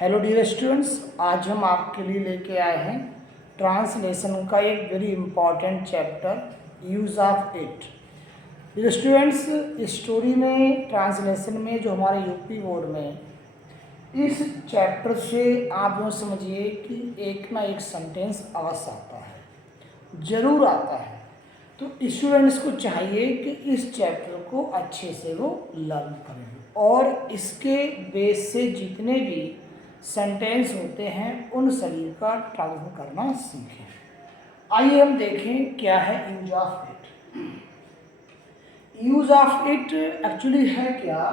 Hello dear students, आज हम आपके लिए लेके आए हैं ट्रांसलेशन का एक very important chapter use of it. Dear students, story में ट्रांसलेशन में जो हमारे यूपी बोर्ड में इस चैप्टर से आप यूँ समझिए कि एक ना एक सेंटेंस अवश्य आता है, ज़रूर आता है। तो स्टूडेंट्स को चाहिए कि इस चैप्टर को अच्छे से वो लर्न करें और इसके बेस से जितने भी सेंटेंस होते हैं उन सभी का ट्रांसलेशन करना सीखें। आइए हम देखें क्या है use of it. Use of it actually है क्या,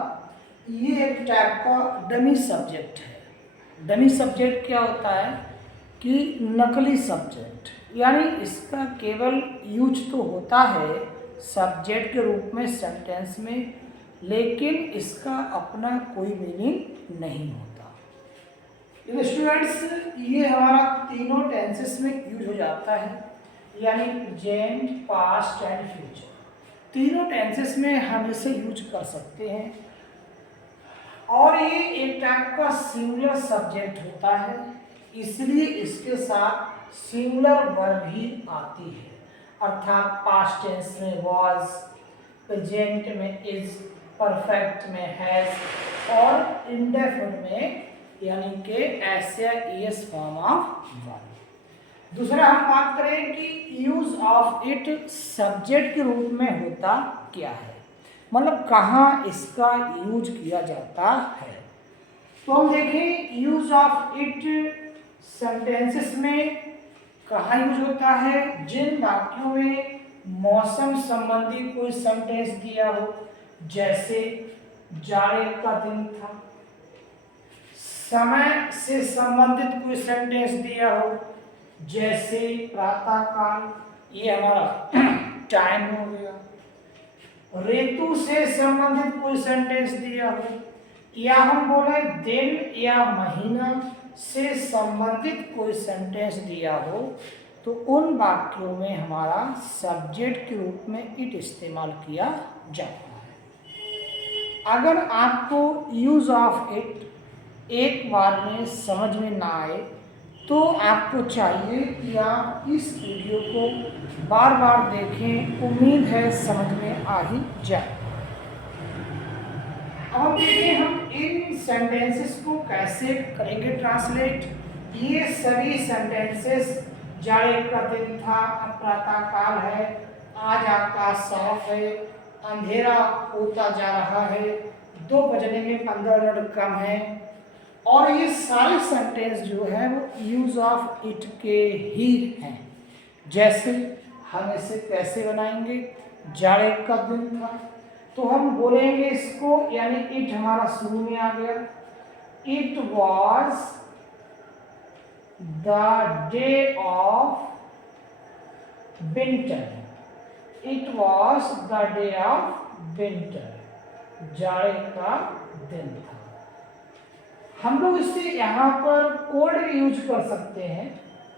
ये एक टाइप का डमी सब्जेक्ट है। डमी सब्जेक्ट क्या होता है कि नकली सब्जेक्ट, यानी इसका केवल यूज तो होता है सब्जेक्ट के रूप में सेंटेंस में, लेकिन इसका अपना कोई मीनिंग नहीं होता। स्टूडेंट्स, ये हमारा तीनों टेंसेस में यूज हो जाता है, यानी प्रेजेंट, पास्ट एंड फ्यूचर। तीनों टेंसेस में हम इसे यूज कर सकते हैं और ये एक टाइप का सिंगुलर सब्जेक्ट होता है, इसलिए इसके साथ सिंगुलर वर्ब भी आती है। अर्थात पास्ट टेंस में वाज, प्रेजेंट में इज, परफेक्ट में हैज और इंडेफिनिट में यानी कि एस या ईएस फॉर्म ऑफ वर्ब। दूसरा हम बात करें कि यूज ऑफ इट सब्जेक्ट के रूप में होता क्या है, मतलब कहाँ इसका यूज किया जाता है। तो हम देखें यूज ऑफ इट सेंटेंसेस में कहाँ यूज होता है। जिन वाक्यों में मौसम संबंधी कोई सेंटेंस दिया हो, जैसे जाड़े का दिन था, समय से संबंधित कोई सेंटेंस दिया हो, जैसे प्रातः काल, ये हमारा टाइम हो गया। ऋतु से संबंधित कोई सेंटेंस दिया हो, या हम बोले दिन या महीना से संबंधित कोई सेंटेंस दिया हो, तो उन वाक्यों में हमारा सब्जेक्ट के रूप में इट इस्तेमाल किया जाता है। अगर आपको यूज ऑफ इट एक बार में समझ में ना आए तो आपको चाहिए कि आप इस वीडियो को बार बार देखें, उम्मीद है समझ में आ ही जाए। अब देखिए हम इन सेंटेंसेस को कैसे करेंगे ट्रांसलेट। ये सभी सेंटेंसेस, जाड़े का दिन था, अब प्रातः काल है, आज आकाश साफ है, अंधेरा होता जा रहा है, 2 बजने में 15 मिनट कम है, और ये सारे सेंटेंस जो है वो यूज ऑफ इट के ही हैं। जैसे हम इसे कैसे बनाएंगे, जाड़े का दिन था तो हम बोलेंगे इसको, यानी इट हमारा शुरू में आ गया, it was the day of winter. It was the day of winter, जाड़े का दिन था। हम लोग इसे यहाँ पर कोल्ड भी यूज कर सकते हैं,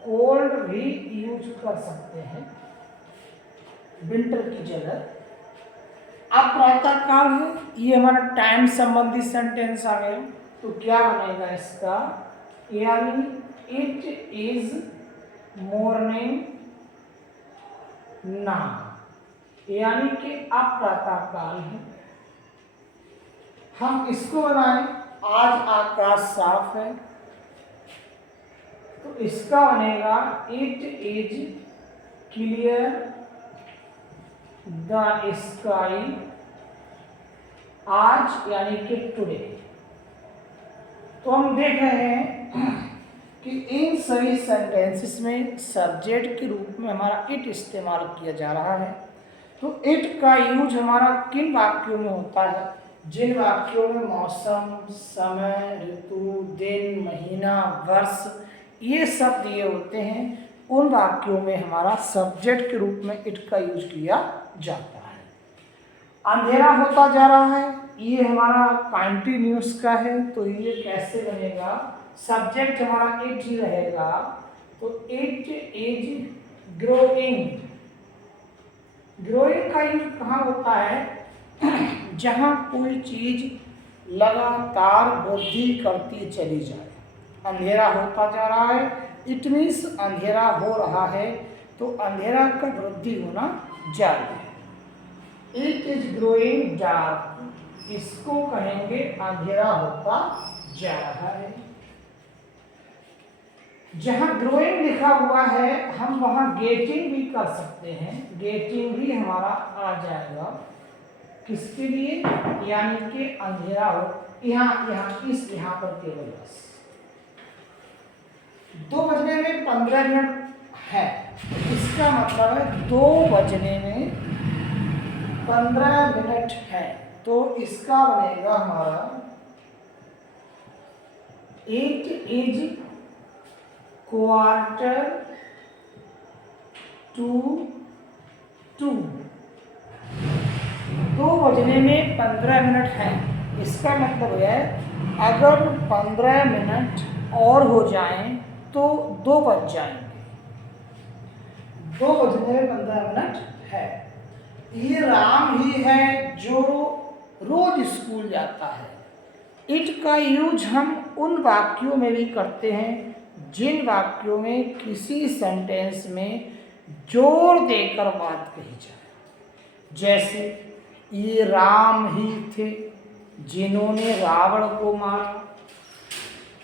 कोल्ड भी यूज कर सकते हैं विंटर की जगह। अब प्रातः काल है, ये हमारा टाइम संबंधी सेंटेंस आ गया, तो क्या बनेगा इसका, यानी इट इज मॉर्निंग नाउ, यानी कि अब प्रातः काल है। हम इसको बनाएं, आज आकाश साफ है, तो इसका बनेगा it is clear the sky, आज यानी कि टुडे। तो हम देख रहे हैं कि इन सभी सेंटेंसेस में सब्जेक्ट के रूप में हमारा इट इस्तेमाल किया जा रहा है। तो इट का यूज हमारा किन वाक्यों में होता है, जिन वाक्यों में मौसम, समय, ऋतु, दिन, महीना, वर्ष ये सब दिए होते हैं, उन वाक्यों में हमारा सब्जेक्ट के रूप में इट का यूज किया जाता है। अंधेरा होता जा रहा है, ये हमारा कंटिन्यूस का है, तो ये कैसे बनेगा, सब्जेक्ट हमारा इट ही रहेगा, तो इट इज ग्रोइंग। ग्रोइंग का यूज कहाँ होता है, जहाँ कोई चीज लगातार वृद्धि करती चली जाए, अंधेरा होता जा रहा है, इट मीन्स अंधेरा हो रहा है, तो अंधेरा का वृद्धि होना जारी है। इट इज ग्रोइंग डार्क, इसको कहेंगे अंधेरा होता जा रहा है। जहां ग्रोइंग लिखा हुआ है हम वहां गेटिंग भी कर सकते हैं, गेटिंग भी हमारा आ जाएगा किसके लिए, यानी कि अंधेरा हो, यहाँ पर केवल बस 2 बजने में 15 मिनट है, इसका मतलब है 2 बजने में 15 मिनट है, तो इसका बनेगा हमारा इट इज क्वार्टर टू 2, 2 बजने में 15 मिनट है, इसका मतलब है अगर 15 मिनट और हो जाएं तो 2 बज जाएंगे, 2 बजने में 15 मिनट है। ये राम ही है जो रोज स्कूल जाता है। इट का यूज हम उन वाक्यों में भी करते हैं जिन वाक्यों में किसी सेंटेंस में जोर देकर बात कही जाए, जैसे ये राम ही थे जिन्होंने रावण को मारा,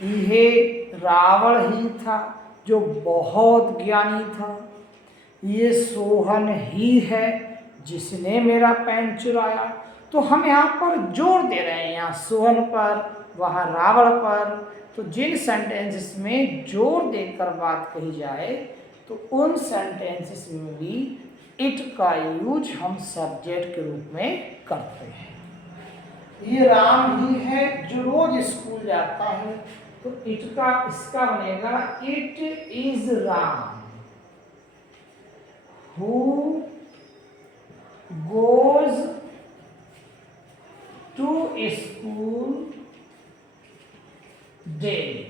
यह रावण ही था जो बहुत ज्ञानी था, ये सोहन ही है जिसने मेरा पेन चुराया। तो हम यहाँ पर जोर दे रहे हैं, यहाँ सोहन पर, वहाँ रावण पर। तो जिन सेंटेंसेस में जोर देकर बात कही जाए तो उन सेंटेंसेस में भी इट का यूज हम सब्जेक्ट के रूप में करते हैं। ये राम ही है जो रोज स्कूल जाता है, तो इट का इसका बनेगा it is Ram who goes to school daily.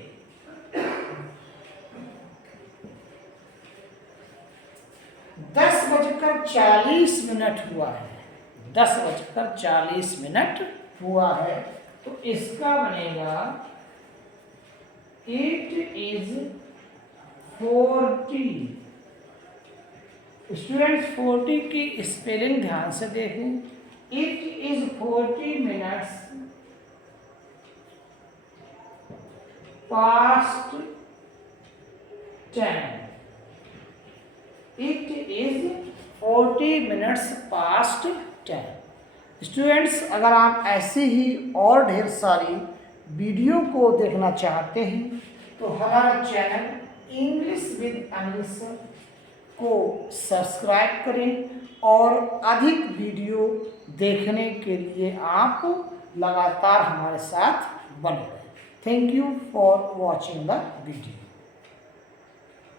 दस बजकर 40 मिनट हुआ है, 10:40 हुआ है, तो इसका बनेगा इट इज 40। स्टूडेंट्स 40 की स्पेलिंग ध्यान से देखें, it is 40 minutes past 10, it is 40 minutes past 10। Students अगर आप ऐसे ही और ढेर सारी वीडियो को देखना चाहते हैं तो हमारा channel English with Anil sir को सब्सक्राइब करें और अधिक वीडियो देखने के लिए आप लगातार हमारे साथ बने रहें। Thank you for watching the video.